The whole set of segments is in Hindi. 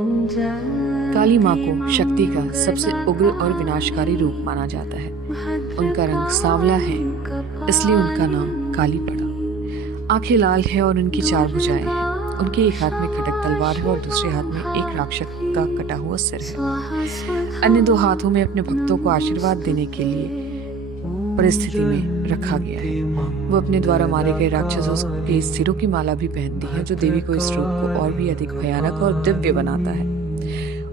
काली माँ को शक्ति का सबसे उग्र और विनाशकारी रूप माना जाता है। उनका रंग सांवला है, इसलिए उनका नाम काली पड़ा। आंखें लाल है और उनकी 4 भुजाएं हैं। उनके एक हाथ में खड़क तलवार है और दूसरे हाथ में एक राक्षस का कटा हुआ सिर है। अन्य 2 हाथों में अपने भक्तों को आशीर्वाद देने के लिए परिस्थिति में रखा गया है। वो अपने द्वारा मारे गए राक्षसों के सिरों की माला भी पहनती है, जो देवी को इस रूप को और भी अधिक भयानक और दिव्य बनाता है।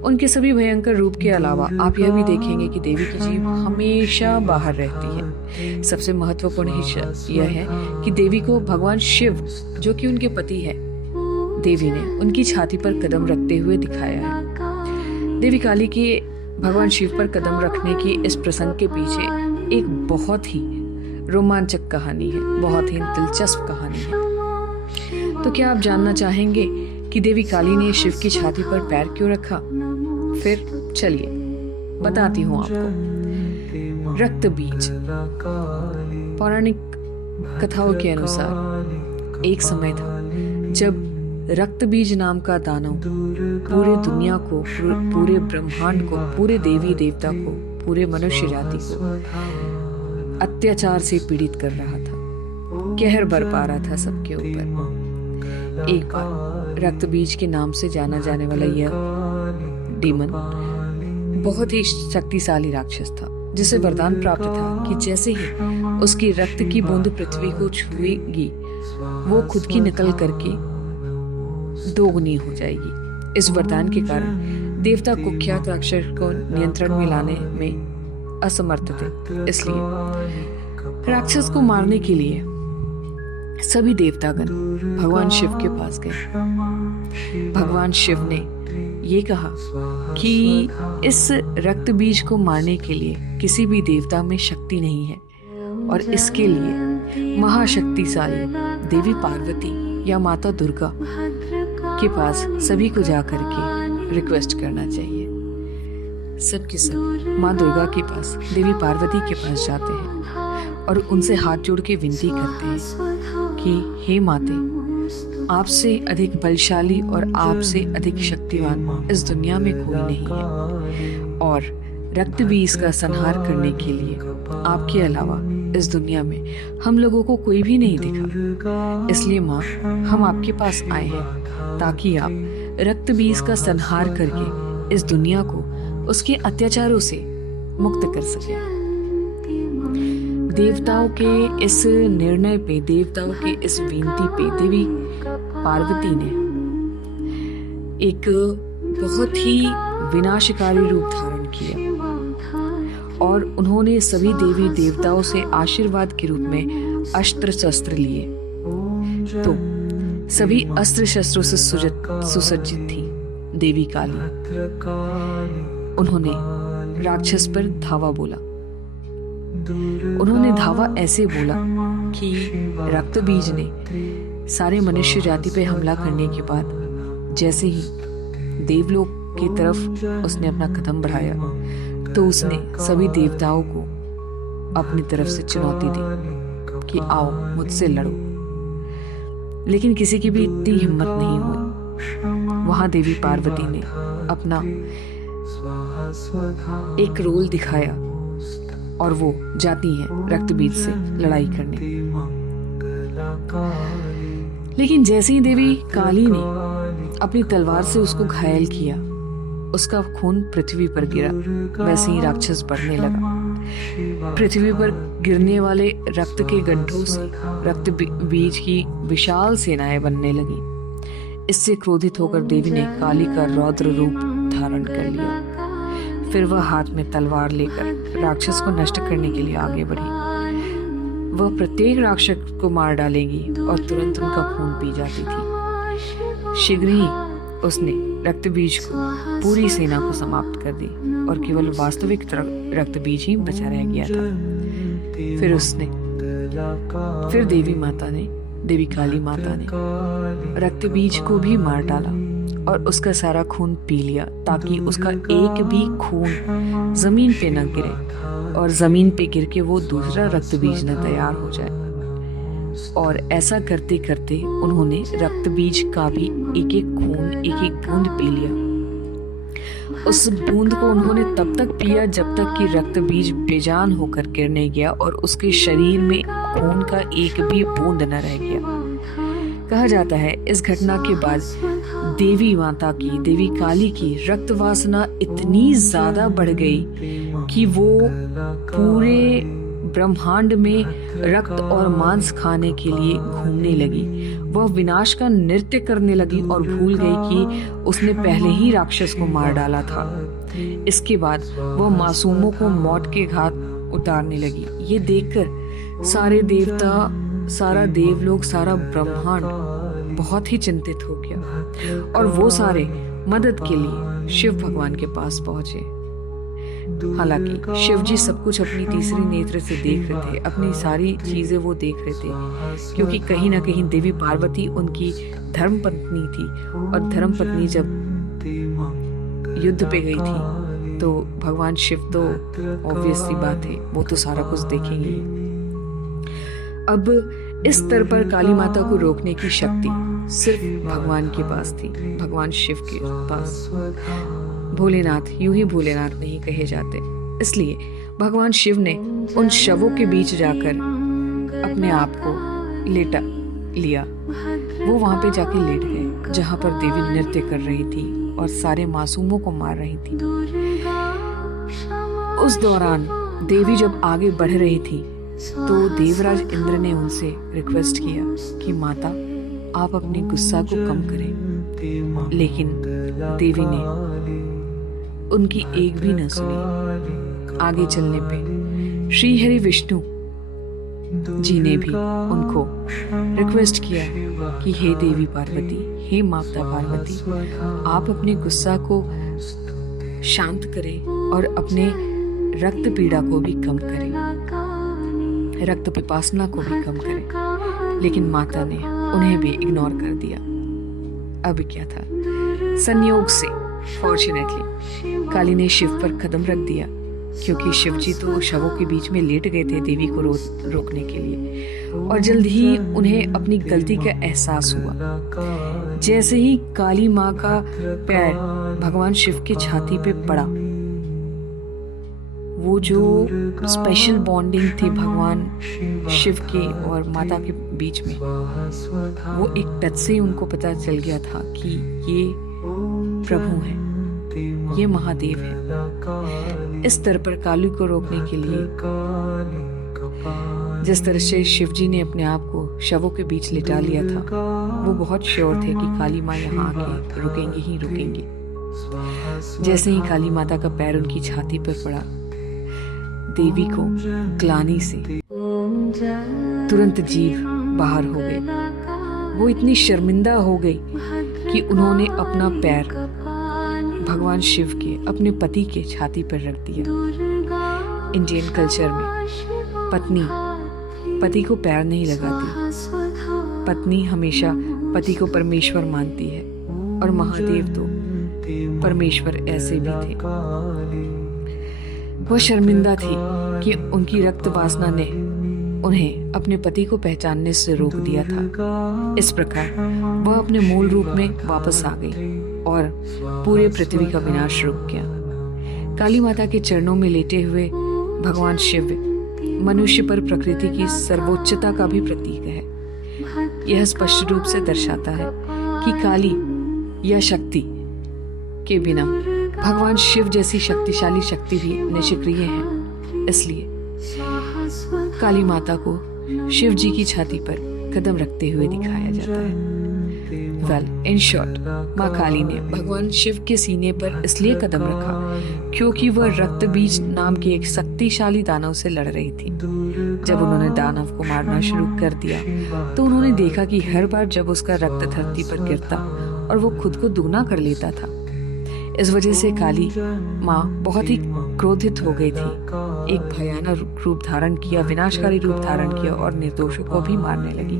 उनके सभी भयंकर रूप के अलावा आप यह भी देखेंगे कि देवी की जीभ हमेशा बाहर रहती है। सबसे महत्वपूर्ण हिस्सा यह है कि देवी को भगवान शिव, जो कि उनके पति है, देवी ने उनकी छाती पर कदम रखते हुए दिखाया है। देवी काली के भगवान शिव पर कदम रखने की इस प्रसंग के पीछे एक बहुत ही रोमांचक कहानी है, बहुत ही दिलचस्प कहानी है। तो क्या आप जानना चाहेंगे कि देवी काली ने शिव की छाती पर पैर क्यों रखा? फिर चलिए बताती हूँ आपको। रक्त बीज। पौराणिक कथाओं के अनुसार एक समय था जब रक्त बीज नाम का दानव पूरे दुनिया को, पूरे ब्रह्मांड को, पूरे देवी देवता को, पूरे मनुष्य जाति को अत्याचार से पीड़ित कर रहा था, कहर बरपा रहा था सबके ऊपर। एक बार रक्त बीज के नाम से जाना जाने वाला यह डीमन बहुत ही शक्तिशाली राक्षस था, जिसे वरदान प्राप्त था कि जैसे ही उसकी रक्त की बूंद पृथ्वी को छुएगी, वो खुद की नकल करके दोगुनी हो जाएगी। इस वरदान के कारण देवता कुख्यात राक्षस को नियंत्रण में लाने में असमर्थ थे। इसलिए राक्षस को मारने के लिए सभी देवतागण भगवान शिव के पास गए। भगवान शिव ने ये कहा कि इस रक्त बीज को मारने के लिए किसी भी देवता में शक्ति नहीं है और इसके लिए महाशक्तिशाली देवी पार्वती या माता दुर्गा के पास सभी को जाकर के रिक्वेस्ट करना चाहिए। सब के सब माँ दुर्गा के पास, देवी पार्वती के पास जाते हैं और उनसे हाथ जोड़ के विनती करते हैं कि हे माते, आपसे अधिक बलशाली और आपसे अधिक शक्तिवान इस दुनिया में कोई नहीं है और रक्त बीज का संहार करने के लिए आपके अलावा इस दुनिया में हम लोगों को कोई भी नहीं दिखा। इसलिए माँ, हम आपके पास आए हैं ताकि आप रक्त बीज का संहार करके इस दुनिया को उसके अत्याचारों से मुक्त कर सके। देवताओं के इस निर्णय पे, देवताओं के इस विनती पे देवी पार्वती ने एक बहुत ही विनाशकारी रूप धारण किया और उन्होंने सभी देवी देवताओं से आशीर्वाद के रूप में अस्त्र शस्त्र लिए। तो सभी अस्त्र शस्त्रों से सुसज्जित थी देवी काली। उन्होंने राक्षस पर धावा बोला। उन्होंने धावा ऐसे बोला कि रक्त बीज ने सारे मनुष्य जाति पे हमला करने के बाद जैसे ही देवलोक की तरफ उसने अपना कदम बढ़ाया, तो उसने सभी देवताओं को अपनी तरफ से चुनौती दी कि आओ मुझसे लड़ो। लेकिन किसी की भी इतनी हिम्मत नहीं हुई। वहां देवी पार्वती ने अपना एक रोल दिखाया और वो जाती है रक्त बीज से लड़ाई करने। लेकिन जैसे ही देवी काली ने अपनी तलवार से उसको घायल किया, उसका खून पृथ्वी पर गिरा। वैसे ही राक्षस बढ़ने लगा। पृथ्वी पर गिरने वाले रक्त के गड्ढों से रक्त बीज की विशाल सेनाएं बनने लगी। इससे क्रोधित होकर देवी ने काली का रौद्र रूप धारण कर लिया। फिर वह हाथ में तलवार लेकर राक्षस को नष्ट करने के लिए आगे बढ़ी। वह प्रत्येक राक्षस को मार डालेगी और तुरंत उनका खून पी जाती थी। शीघ्र ही उसने रक्त बीज को, पूरी सेना को समाप्त कर दी और केवल वास्तविक रक्त बीज ही बचा रह गया था। फिर देवी काली माता ने रक्त बीज को भी मार डाला और उसका सारा खून पी लिया, ताकि उसका एक भी खून जमीन पे न गिरे और जमीन पे गिर के वो दूसरा रक्त बीज न तैयार हो जाए। और ऐसा करते करते उन्होंने रक्त बीज का भी एक एक खून, एक एक बूंद पी लिया। उस बूंद को उन्होंने तब तक पिया जब तक कि रक्त बीज बेजान होकर गिर नहीं गया और उसके शरीर में खून का एक भी बूंद न रह गया। कहा जाता है इस घटना के बाद देवी काली की रक्त वासना इतनी ज्यादा बढ़ गई कि वो पूरे ब्रह्मांड में रक्त और मांस खाने के लिए घूमने लगी। वह विनाश का नृत्य करने लगी और भूल गई कि उसने पहले ही राक्षस को मार डाला था। इसके बाद वह मासूमों को मौत के घाट उतारने लगी। ये देखकर सारे देवता, सारा देवलोक, सारा ब्रह्मांड बहुत ही चिंतित हो गया और वो सारे मदद के लिए शिव भगवान के पास पहुंचे। हालांकि शिव जी सब कुछ अपनी तीसरी नेत्र से देख रहे थे, अपनी सारी चीजें वो देख रहे थे, क्योंकि कहीं ना कहीं देवी पार्वती उनकी धर्म पत्नी थी और धर्म पत्नी जब युद्ध पे गई थी तो भगवान शिव तो ऑब्वियस सी बात है वो तो सारा कुछ देखेंगे। अब इस स्तर पर काली माता को रोकने की शक्ति सिर्फ भगवान के पास थी, भगवान शिव के पास। भोलेनाथ यूं ही भोलेनाथ नहीं कहे जाते, इसलिए भगवान शिव ने उन शवों के बीच जाकर अपने आप को लेटा लिया। वो वहां पे जाके लेट गए जहां पर देवी नृत्य कर रही थी और सारे मासूमों को मार रही थी। उस दौरान देवी जब आगे बढ़ रही थी तो देवराज इंद्र ने उनसे रिक्वेस्ट किया कि माता आप अपने गुस्सा को कम करें, लेकिन देवी ने उनकी एक भी न सुनी। आगे चलने पे श्री हरि विष्णु जी ने भी उनको रिक्वेस्ट किया कि हे देवी पार्वती, हे माता पार्वती, आप अपने गुस्सा को शांत करें और अपने रक्त पीड़ा को भी कम करें, रक्त पिपासना को भी कम करें। लेकिन माता ने उन्हें भी इग्नोर कर दिया। अब क्या था, संयोग से फॉर्चुनेटली काली ने शिव पर कदम रख दिया, क्योंकि शिव जी तो शवों के बीच में लेट गए थे देवी को रोकने के लिए, और जल्द ही उन्हें अपनी गलती का एहसास हुआ। जैसे ही काली माँ का पैर भगवान शिव के छाती पे पड़ा, वो जो स्पेशल बॉन्डिंग थी भगवान शिव के और माता के बीच में, वो एक टच से ही उनको पता चल गया था कि ये प्रभु हैं, ये महादेव हैं। इस तरह पर काली को रोकने के लिए जिस तरह से शिव जी ने अपने आप को शवों के बीच लिटा लिया था, वो बहुत श्योर थे कि काली माँ यहाँ आके रुकेंगी ही रुकेंगी। जैसे ही काली माता का पैर उनकी छाती पर पड़ा, देवी को ग्लानि से तुरंत जीभ बाहर हो गई। वो इतनी शर्मिंदा हो गई कि उन्होंने अपना पैर भगवान शिव के, अपने पति के छाती पर रख दिया। इंडियन कल्चर में पत्नी को पैर नहीं लगाती, पत्नी हमेशा पति को परमेश्वर मानती है, और महादेव तो परमेश्वर ऐसे भी थे। वह शर्मिंदा थी कि उनकी रक्त वासना ने उन्हें अपने पति को पहचानने से रोक दिया था। इस प्रकार वह अपने मूल रूप में वापस आ गई और पूरे पृथ्वी का विनाश रुक गया। काली माता के चरणों में लेटे हुए भगवान शिव मनुष्य पर प्रकृति की सर्वोच्चता का भी प्रतीक है। यह स्पष्ट रूप से दर्शाता है कि काली या शक्ति के बिना भगवान शिव जैसी शक्तिशाली शक्ति भी निष्क्रिय है। इसलिए काली माता को शिव जी की छाती पर कदम रखते हुए दिखाया जाता है। इन शॉर्ट, माँ काली ने भगवान शिव के सीने पर इसलिए कदम रखा क्योंकि वह रक्त बीज नाम के एक शक्तिशाली दानव से लड़ रही थी। जब उन्होंने दानव को मारना शुरू कर दिया तो उन्होंने देखा कि हर बार जब उसका रक्त धरती पर गिरता और वो खुद को दुगना कर लेता था। इस वजह से काली माँ बहुत ही क्रोधित हो गई थी, एक भयानक रूप धारण किया, विनाशकारी रूप धारण किया और निर्दोषों को भी मारने लगी।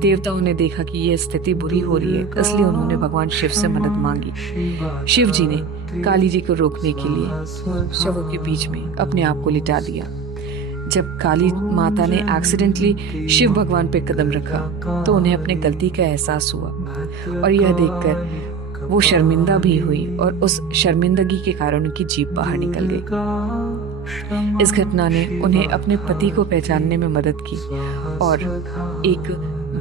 देवताओं ने देखा कि यह स्थिति बुरी हो रही है, इसलिए उन्होंने भगवान शिव से मदद मांगी। शिव जी ने काली जी को रोकने के लिए शवों के बीच में अपने आप को लिटा दिया। जब काली माता ने एक्सीडेंटली शिव भगवान पे कदम रखा तो उन्हें अपने गलती का एहसास हुआ और यह देखकर वो शर्मिंदा भी हुई और उस शर्मिंदगी के कारण उनकी जीभ बाहर निकल गई। इस घटना ने उन्हें अपने पति को पहचानने में मदद की और एक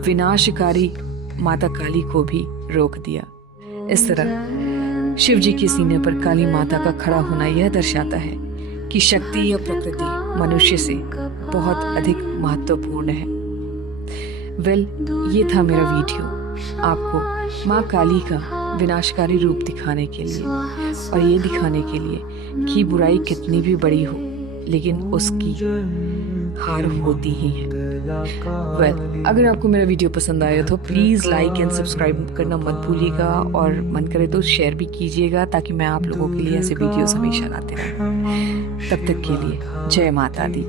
विनाशकारी माता काली को भी रोक दिया। इस तरह शिव जी के सीने पर काली माता का खड़ा होना यह दर्शाता है कि शक्ति या प्रकृति मनुष्य से बहुत अधिक महत्वपूर्ण है। ये था मेरा वीडियो आपको माँ काली का विनाशकारी रूप दिखाने के लिए और ये दिखाने के लिए कि बुराई कितनी भी बड़ी हो लेकिन उसकी हार होती ही है। अगर आपको मेरा वीडियो पसंद आया तो प्लीज़ लाइक एंड सब्सक्राइब करना मत भूलिएगा और मन करे तो शेयर भी कीजिएगा ताकि मैं आप लोगों के लिए ऐसे वीडियोस हमेशा लाते रहूं। तब तक के लिए जय माता दी।